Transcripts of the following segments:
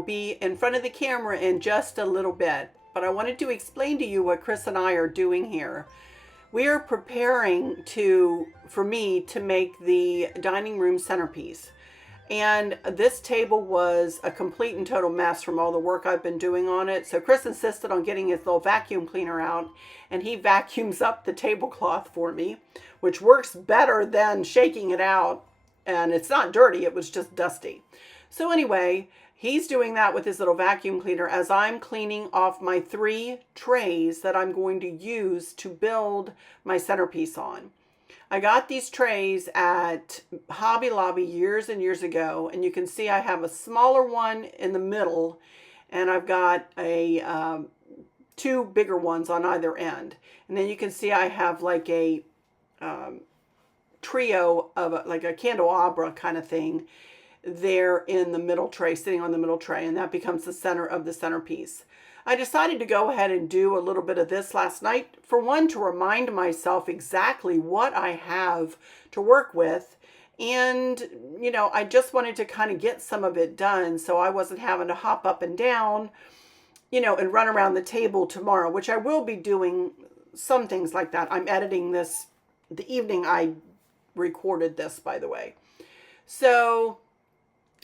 will be in front of the camera in just a little bit, but I wanted to explain to you what Chris and I are doing here. We are preparing for me to make the dining room centerpiece. And this table was a complete and total mess from all the work I've been doing on it. So Chris insisted on getting his little vacuum cleaner out, and he vacuums up the tablecloth for me, which works better than shaking it out. And it's not dirty, it was just dusty. So anyway, he's doing that with his little vacuum cleaner as I'm cleaning off my 3 trays that I'm going to use to build my centerpiece on. I got these trays at Hobby Lobby years and years ago, and you can see I have a smaller one in the middle, and I've got a 2 bigger ones on either end. And then you can see I have like a trio of like a candelabra kind of thing there in the middle tray, sitting on the middle tray, and that becomes the center of the centerpiece. I decided to go ahead and do a little bit of this last night. For one, to remind myself exactly what I have to work with. And, you know, I just wanted to kind of get some of it done so I wasn't having to hop up and down, you know, and run around the table tomorrow, which I will be doing some things like that. I'm editing this the evening I recorded this, by the way. So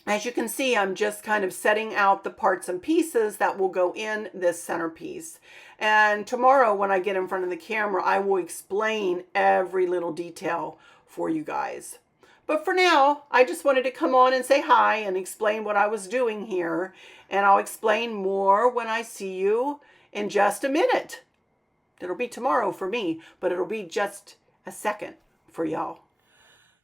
as you can see, I'm just kind of setting out the parts and pieces that will go in this centerpiece. And tomorrow when I get in front of the camera, I will explain every little detail for you guys. But for now, I just wanted to come on and say hi and explain what I was doing here. And I'll explain more when I see you in just a minute. It'll be tomorrow for me, but it'll be just a second for y'all.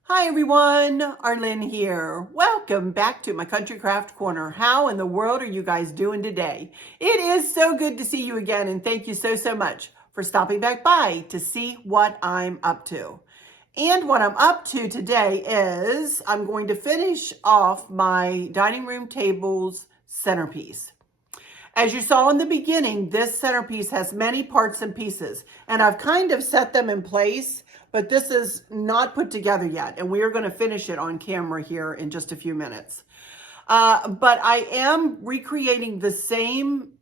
Hi everyone, Arlynn here. Welcome back to my Country Craft Corner. How in the world are you guys doing today? It is so good to see you again, and thank you so much for stopping back by to see what I'm up to. And what I'm up to today is I'm going to finish off my dining room table's centerpiece. As you saw in the beginning, this centerpiece has many parts and pieces, and I've kind of set them in place, but this is not put together yet, and we are going to finish it on camera here in just a few minutes. But I am recreating the same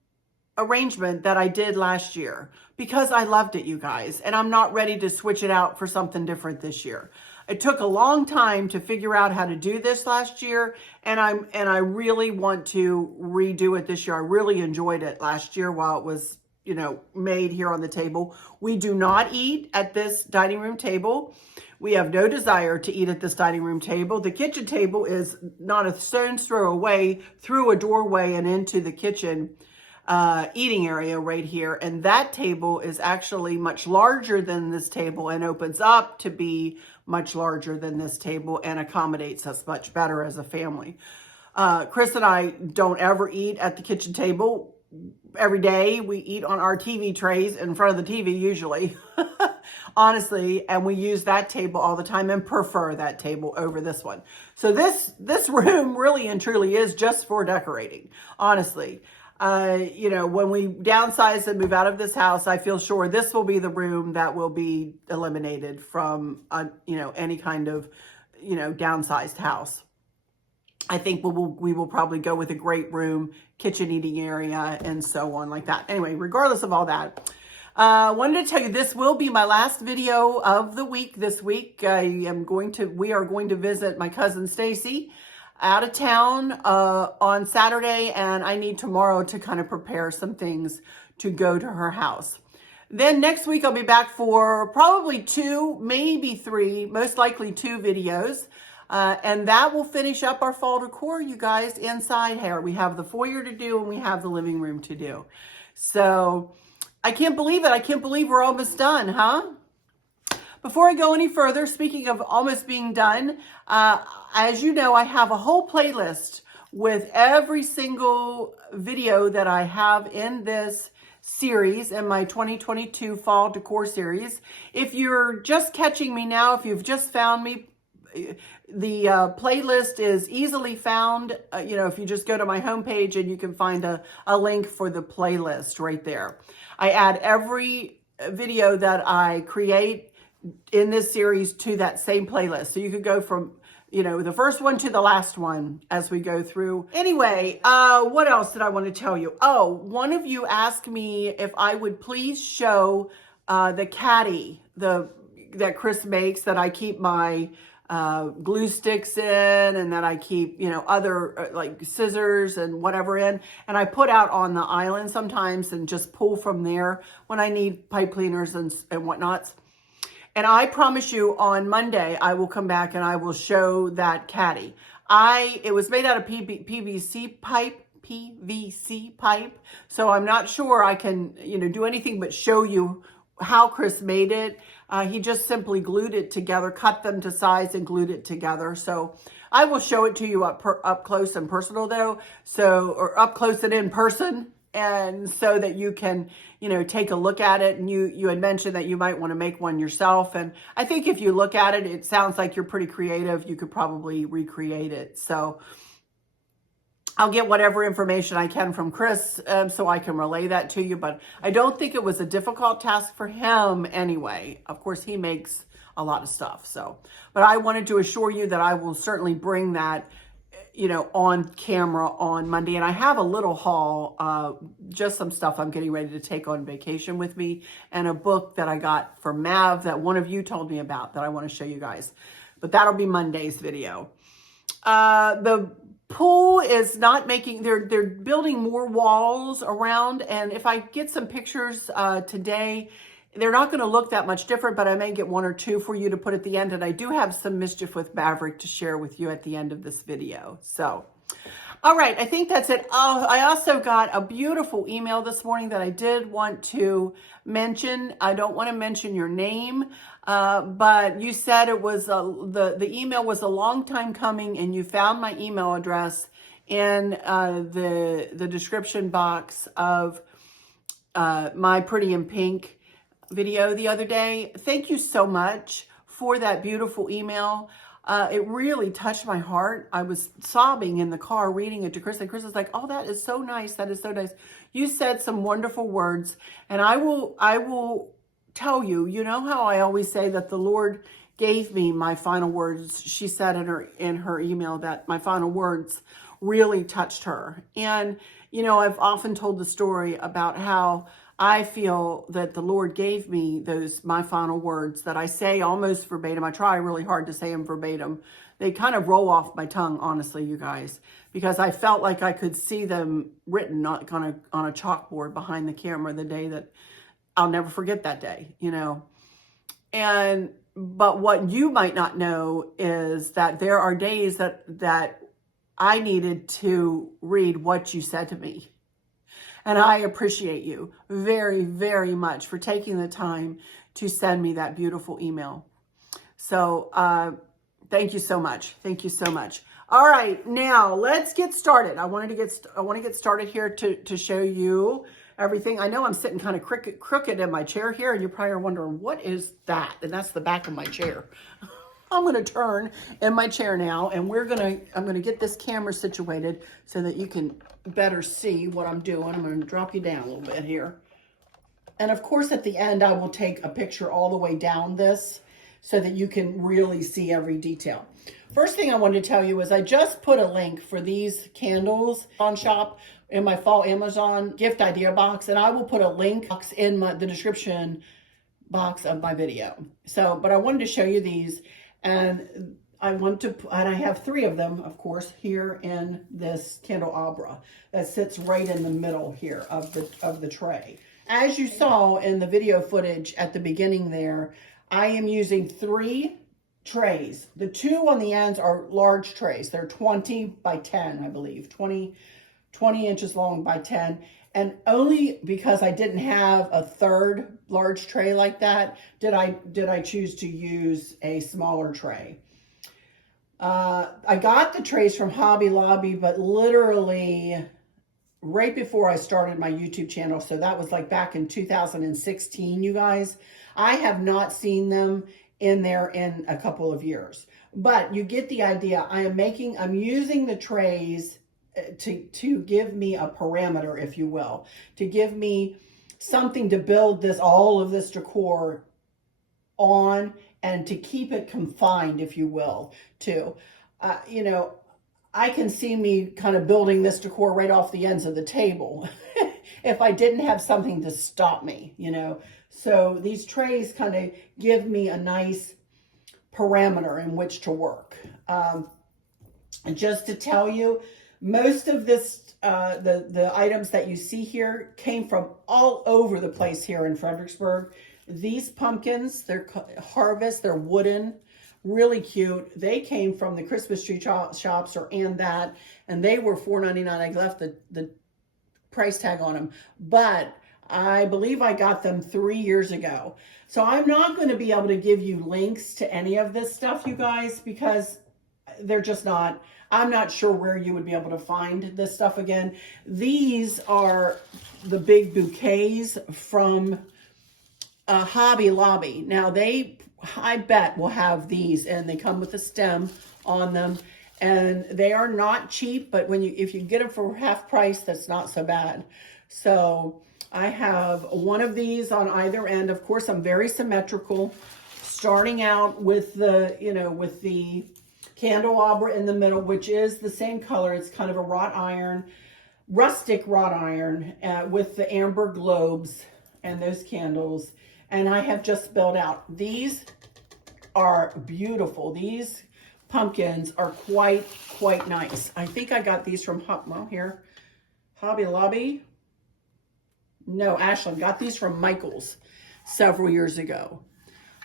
arrangement that I did last year because I loved it, you guys, and I'm not ready to switch it out for something different this year. It took a long time to figure out how to do this last year, and I really want to redo it this year. I really enjoyed it last year while it was, you know, made here on the table. We do not eat at this dining room table. We have no desire to eat at this dining room table. The kitchen table is not a stone's throw away through a doorway and into the kitchen eating area right here. And that table is actually much larger than this table and opens up to be much larger than this table and accommodates us much better as a family. Chris and I don't ever eat at the kitchen table every day. We eat on our TV trays in front of the TV usually, honestly, and we use that table all the time and prefer that table over this one. So this room really and truly is just for decorating, honestly. You know, when we downsize and move out of this house, I feel sure this will be the room that will be eliminated from, you know, any kind of, you know, downsized house. I think we will probably go with a great room, kitchen eating area, and so on like that. Anyway, regardless of all that, wanted to tell you this will be my last video of the week this week. We are going to visit my cousin Stacy out of town on Saturday, and I need tomorrow to kind of prepare some things to go to her house. Then next week I'll be back for probably 2, maybe 3, most likely 2 videos. And that will finish up our fall decor, you guys, inside here. We have the foyer to do and we have the living room to do. So I can't believe it. I can't believe we're almost done, huh? Before I go any further, speaking of almost being done, as you know, I have a whole playlist with every single video that I have in this series, in my 2022 fall decor series. If you're just catching me now, if you've just found me, the playlist is easily found. You know, if you just go to my homepage and you can find a link for the playlist right there. I add every video that I create in this series to that same playlist. So you could go from you know, the first one to the last one as we go through. Anyway, what else did I want to tell you? Oh, one of you asked me if I would please show the caddy that Chris makes, that I keep my glue sticks in, and that I keep, you know, other like scissors and whatever in, and I put out on the island sometimes and just pull from there when I need pipe cleaners and whatnots. And I promise you on Monday, I will come back and I will show that caddy. It was made out of PVC pipe. So I'm not sure I can, you know, do anything but show you how Chris made it. He just simply glued it together, cut them to size and glued it together. So I will show it to you up close and personal though. Or up close and in person. And so that you can, you know, take a look at it. And you had mentioned that you might want to make one yourself. And I think if you look at it, it sounds like you're pretty creative. You could probably recreate it. So I'll get whatever information I can from Chris so I can relay that to you. But I don't think it was a difficult task for him anyway. Of course, he makes a lot of stuff. So, but I wanted to assure you that I will certainly bring that, you know, on camera on Monday. And I have a little haul, just some stuff I'm getting ready to take on vacation with me, and a book that I got from Mav that one of you told me about that I want to show you guys. But that'll be Monday's video. The pool is not making, they're building more walls around. And if I get some pictures today, they're not going to look that much different, but I may get one or two for you to put at the end. And I do have some Mischief with Maverick to share with you at the end of this video. So, all right, I think that's it. I also got a beautiful email this morning that I did want to mention. I don't want to mention your name, but you said it was, the email was a long time coming, and you found my email address in the description box of my Pretty in Pink video the other day. Thank you so much for that beautiful email. It really touched my heart. I was sobbing in the car reading it to Chris, and Chris was like, oh, that is so nice. That is so nice. You said some wonderful words, and I will tell you, you know how I always say that the Lord gave me my final words. She said in her email that my final words really touched her. And, you know, I've often told the story about how I feel that the Lord gave me my final words that I say almost verbatim. I try really hard to say them verbatim. They kind of roll off my tongue, honestly, you guys, because I felt like I could see them written on a chalkboard behind the camera the day that I'll never forget that day, you know. But what you might not know is that there are days that I needed to read what you said to me. And I appreciate you very, very much for taking the time to send me that beautiful email. So thank you so much. Thank you so much. All right, now let's get started. I want to get started here to show you everything. I know I'm sitting kind of crooked in my chair here, and you probably are wondering, what is that? And that's the back of my chair. I'm going to turn in my chair now, and I'm going to get this camera situated so that you can better see what I'm doing. I'm going to drop you down a little bit here. And of course, at the end, I will take a picture all the way down this so that you can really see every detail. First thing I wanted to tell you is I just put a link for these candles on shop in my fall Amazon gift idea box, and I will put a link in the description box of my video. So, but I wanted to show you these. And and I have 3 of them, of course, here in this candelabra that sits right in the middle here of the tray. As you saw in the video footage at the beginning there, I am using 3 trays. The 2 on the ends are large trays. They're 20 by 10, I believe, 20 inches long by 10. And only because I didn't have a third large tray like that did I choose to use a smaller tray. I got the trays from Hobby Lobby, but literally right before I started my YouTube channel. So that was like back in 2016, you guys. I have not seen them in there in a couple of years, but you get the idea. I'm using the trays to give me a parameter, if you will, to give me something to build all of this decor on, and to keep it confined, if you will, too. you know, I can see me kind of building this decor right off the ends of the table if I didn't have something to stop me, you know. So these trays kind of give me a nice parameter in which to work. And just to tell you, most of this, the items that you see here came from all over the place here in Fredericksburg. These pumpkins, they're harvest, they're wooden, really cute. They came from the Christmas tree shops and they were $4.99. I left the price tag on them, but I believe I got them 3 years ago. So I'm not going to be able to give you links to any of this stuff, you guys, because they're just not, I'm not sure where you would be able to find this stuff again. These are the big bouquets from Hobby Lobby. Now I bet will have these, and they come with a stem on them, and they are not cheap, but if you get them for half price, that's not so bad. So I have one of these on either end. Of course, I'm very symmetrical, starting out with the, with the candelabra in the middle, which is the same color. It's kind of a rustic wrought iron with the amber globes and those candles. And I have just built out. These are beautiful. These pumpkins are quite nice. I think I got these from Hobby Lobby. No, Ashland got these from Michael's several years ago.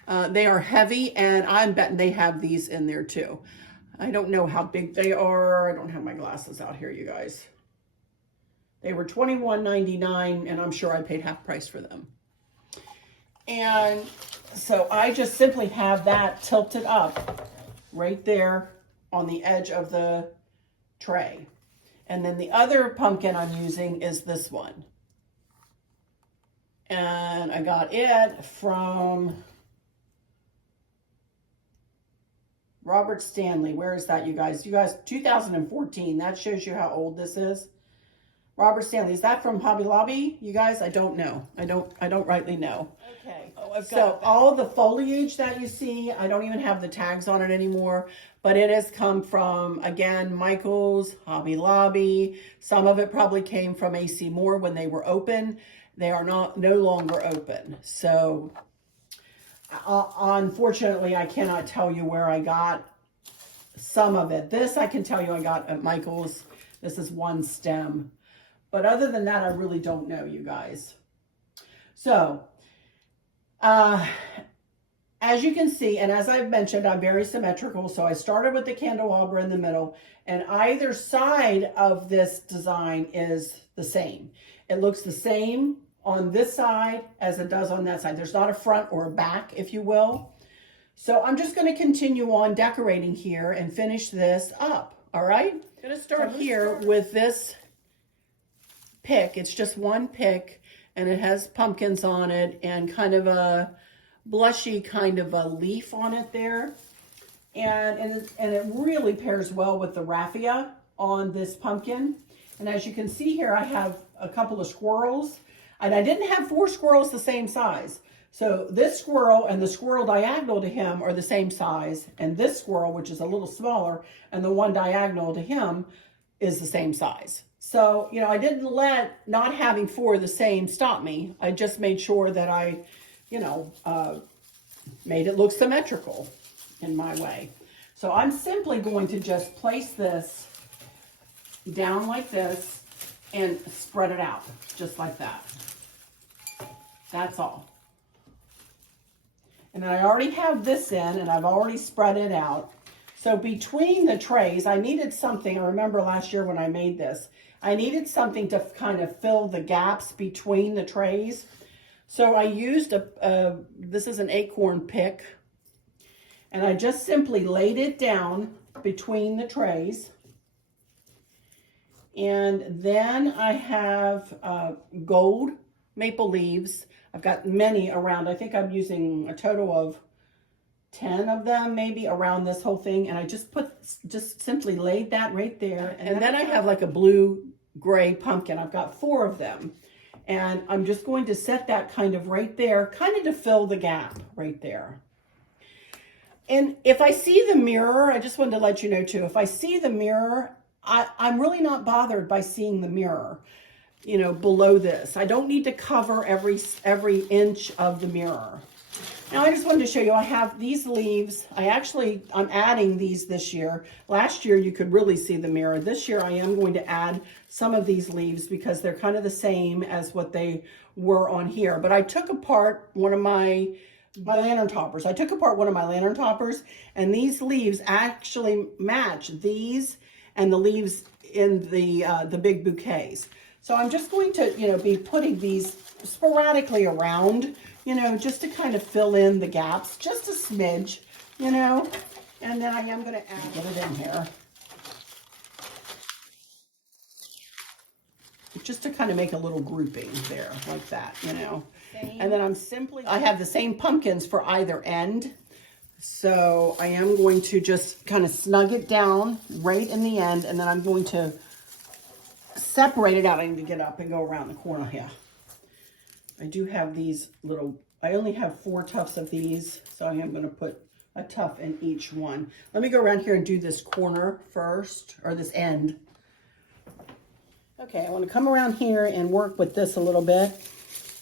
They are heavy, and I'm betting they have these in there too. I don't know how big they are. I don't have my glasses out here, you guys. They were $21.99, and I'm sure I paid half price for them. And so I just simply have that tilted up right there on the edge of the tray. And then the other pumpkin I'm using is this one. And I got it from Robert Stanley. Where is that, you guys? You guys, 2014. That shows you how old this is. Robert Stanley. Is that from Hobby Lobby? You guys, I don't know. I don't rightly know. Okay. So all the foliage that you see, I don't even have the tags on it anymore, but it has come from, again, Michael's, Hobby Lobby. Some of it probably came from AC Moore when they were open. They are no longer open. So unfortunately, I cannot tell you where I got some of it. This I can tell you I got at Michael's. This is one stem. But other than that, I really don't know, you guys. So, as you can see, and as I've mentioned, I'm very symmetrical. So I started with the candelabra in the middle, and either side of this design is the same. It looks the same on this side as it does on that side. There's not a front or a back, if you will. So I'm just going to continue on decorating here and finish this up. All right. I'm going to start here with this pick. It's just one pick, and it has pumpkins on it and kind of a blushy kind of a leaf on it there. And it really pairs well with the raffia on this pumpkin. And as you can see here, I have a couple of squirrels, and I didn't have 4 squirrels the same size. So this squirrel and the squirrel diagonal to him are the same size, and this squirrel, which is a little smaller, and the one diagonal to him is the same size. So, I didn't let not having 4 the same stop me. I just made sure that I, made it look symmetrical in my way. So I'm simply going to just place this down like this and spread it out just like that. That's all. And then I already have this in, and I've already spread it out. So between the trays, I needed something. I remember last year when I made this, I needed something to kind of fill the gaps between the trays. So I used this is an acorn pick, and I just simply laid it down between the trays. And then I have gold maple leaves. I've got many around. I think I'm using a total of 10 of them maybe around this whole thing. And I just simply laid that right there. And then I have like a blue gray pumpkin. I've got 4 of them. And I'm just going to set that kind of right there, kind of to fill the gap right there. And if I see the mirror, I just wanted to let you know too, if I see the mirror, I'm really not bothered by seeing the mirror, you know, below this. I don't need to cover every inch of the mirror. Now I just wanted to show you, I have these leaves. I'm adding these this year. Last year you could really see the mirror. This year I am going to add some of these leaves because they're kind of the same as what they were on here. But I took apart one of my lantern toppers. I took apart one of my lantern toppers, and these leaves actually match these and the leaves in the big bouquets. So I'm just going to, you know, be putting these sporadically around, you know, just to kind of fill in the gaps, just a smidge, you know, and then I am going to get it in here. Just to kind of make a little grouping there, like that, you know. And then I have the same pumpkins for either end. So I am going to just kind of snug it down right in the end, and then I'm going to separate it out. I need to get up and go around the corner here. I do have these little, I only have 4 tufts of these, so I am going to put a tuft in each one. Let me go around here and do this corner first, or this end. Okay, I want to come around here and work with this a little bit.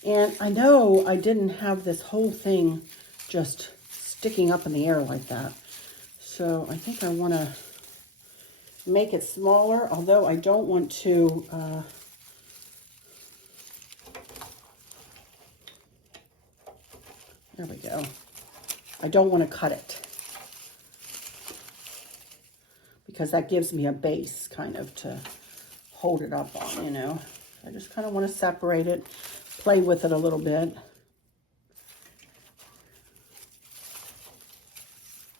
And I know I didn't have this whole thing just sticking up in the air like that. So I think I want to make it smaller, although I don't want to there we go. I don't want to cut it because that gives me a base kind of to hold it up on, you know. I just kind of want to separate it, play with it a little bit.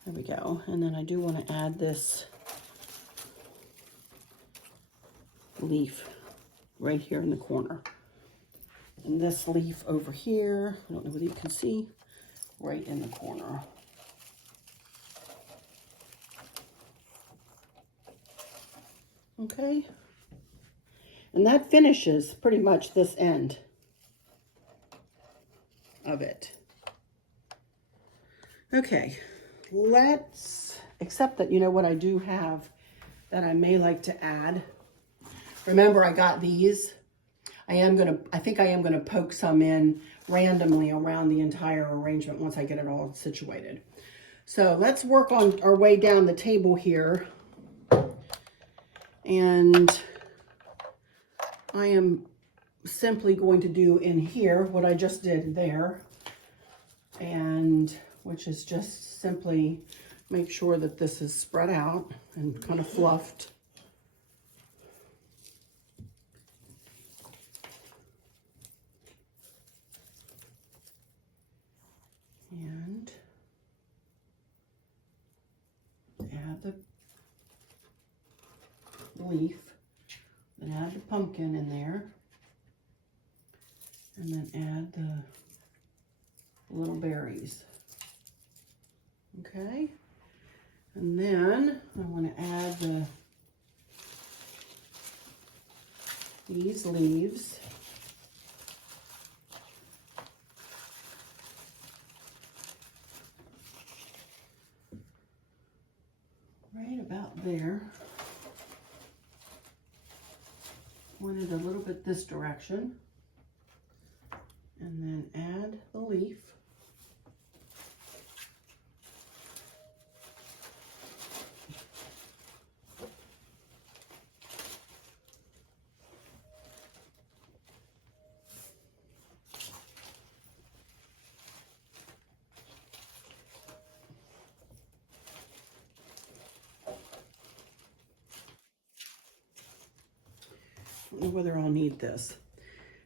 There we go. And then I do want to add this leaf right here in the corner. And this leaf over here, I don't know whether you can see, right in the corner. Okay. And that finishes pretty much this end of it. Okay, let's, except that, you know what I do have that I may like to add. Remember, I got these. I think I am gonna poke some in randomly around the entire arrangement once I get it all situated. So let's work on our way down the table here. And I am simply going to do in here what I just did there, and which is just simply make sure that this is spread out and kind of fluffed. And add the leaf, then add the pumpkin in there, and then add the little berries. Okay, and then I want to add these leaves. Right about there. Pointed a little bit this direction, and then add the leaf. I don't know whether I'll need this.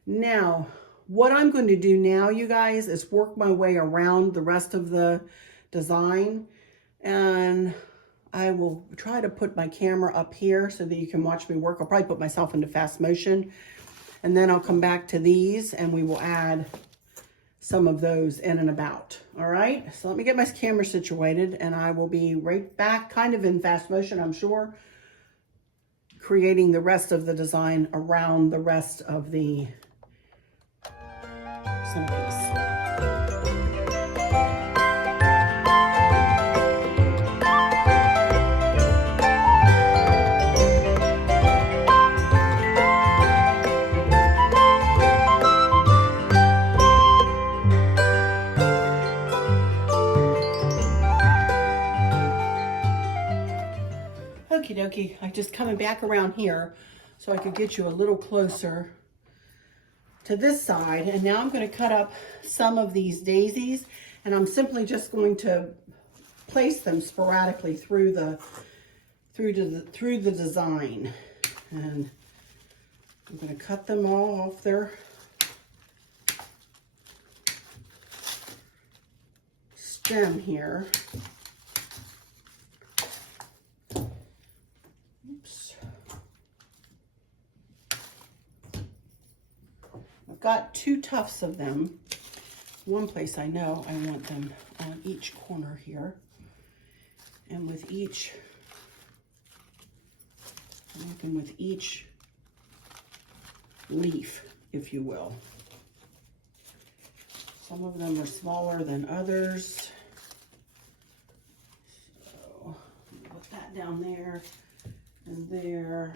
Now, what I'm going to do now, you guys, is work my way around the rest of the design. And I will try to put my camera up here so that you can watch me work. I'll probably put myself into fast motion. And then I'll come back to these and we will add some of those in and about. All right, so let me get my camera situated and I will be right back, kind of in fast motion, I'm sure, creating the rest of the design around the rest of the centerpiece. Okie dokie. I'm just coming back around here so I could get you a little closer to this side. And now I'm going to cut up some of these daisies, and I'm simply just going to place them sporadically through the design. And I'm going to cut them all off their stem here. Oops. I've got 2 tufts of them. One place I know I want them on each corner here. And with each, I'm working with each leaf, if you will. Some of them are smaller than others. So put that down there and there.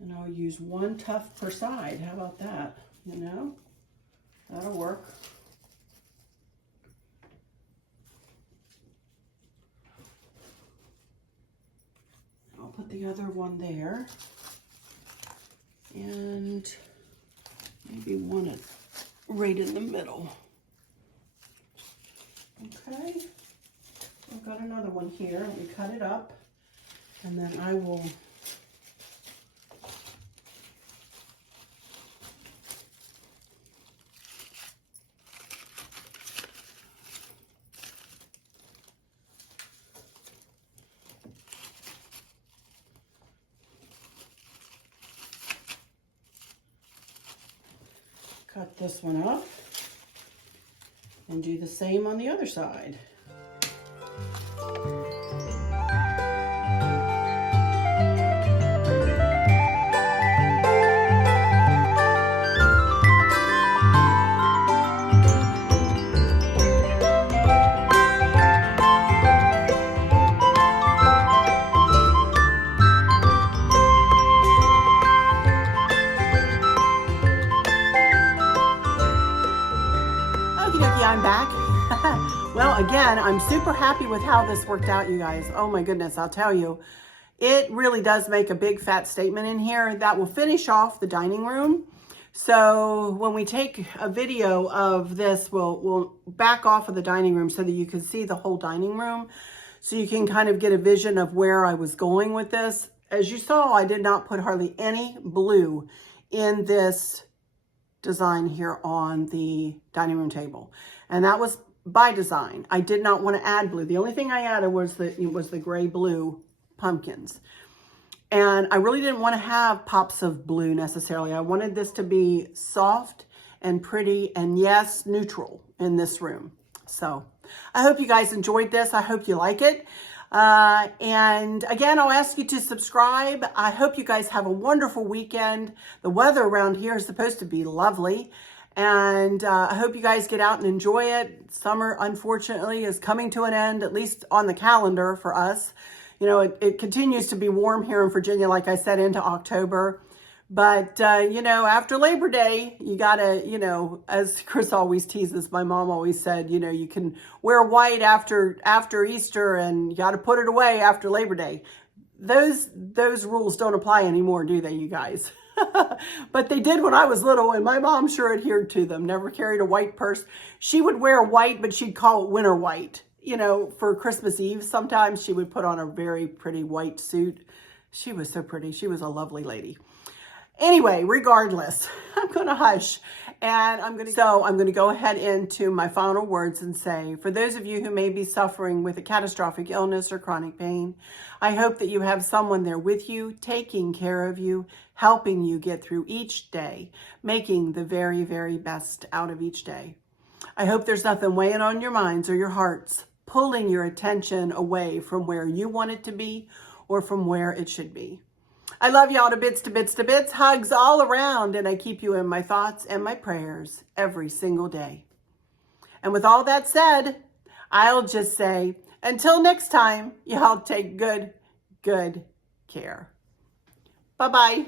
And I'll use 1 tuft per side. How about that? You know, that'll work. I'll put the other one there. And maybe one right in the middle. Okay. I've got another one here. Let me cut it up. And then I will cut this one up and do the same on the other side. I'm back. Well, again, I'm super happy with how this worked out, you guys. Oh my goodness, I'll tell you. It really does make a big fat statement in here that will finish off the dining room. So when we take a video of this, we'll back off of the dining room so that you can see the whole dining room. So you can kind of get a vision of where I was going with this. As you saw, I did not put hardly any blue in this design here on the dining room table. And that was by design. I did not want to add blue. The only thing I added was the gray blue pumpkins. And I really didn't want to have pops of blue necessarily. I wanted this to be soft and pretty and yes, neutral in this room. So I hope you guys enjoyed this. I hope you like it. And again, I'll ask you to subscribe. I hope you guys have a wonderful weekend. The weather around here is supposed to be lovely. And I hope you guys get out and enjoy it. Summer, unfortunately, is coming to an end, at least on the calendar for us. You know, it continues to be warm here in Virginia, like I said, into October. But, you know, after Labor Day, you gotta, you know, as Chris always teases, my mom always said, you know, you can wear white after Easter and you gotta put it away after Labor Day. Those rules don't apply anymore, do they, you guys? But they did when I was little, and my mom sure adhered to them. Never carried a white purse. She would wear white, but she'd call it winter white. You know, for Christmas Eve, sometimes she would put on a very pretty white suit. She was so pretty. She was a lovely lady. Anyway, regardless, I'm going to hush, and I'm going to go ahead into my final words and say, for those of you who may be suffering with a catastrophic illness or chronic pain, I hope that you have someone there with you, taking care of you, helping you get through each day, making the very, very best out of each day. I hope there's nothing weighing on your minds or your hearts, pulling your attention away from where you want it to be or from where it should be. I love y'all to bits, to bits, to bits. Hugs all around, and I keep you in my thoughts and my prayers every single day. And with all that said, I'll just say, until next time, y'all take good care. Bye-bye.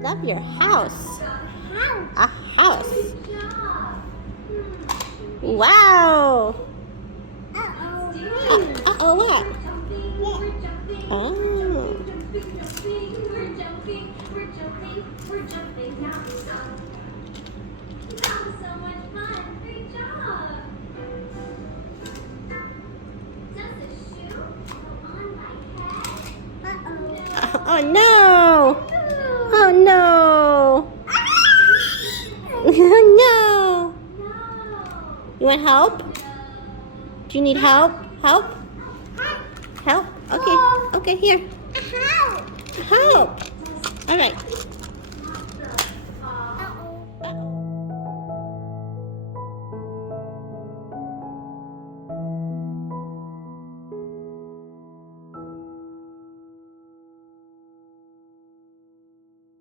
love your house. A house. Wow. Uh-oh, what? Oh. Oh no! Oh no! Oh no! You want help? Do you need help? Help? Help? Okay. Okay, here. Help! All right.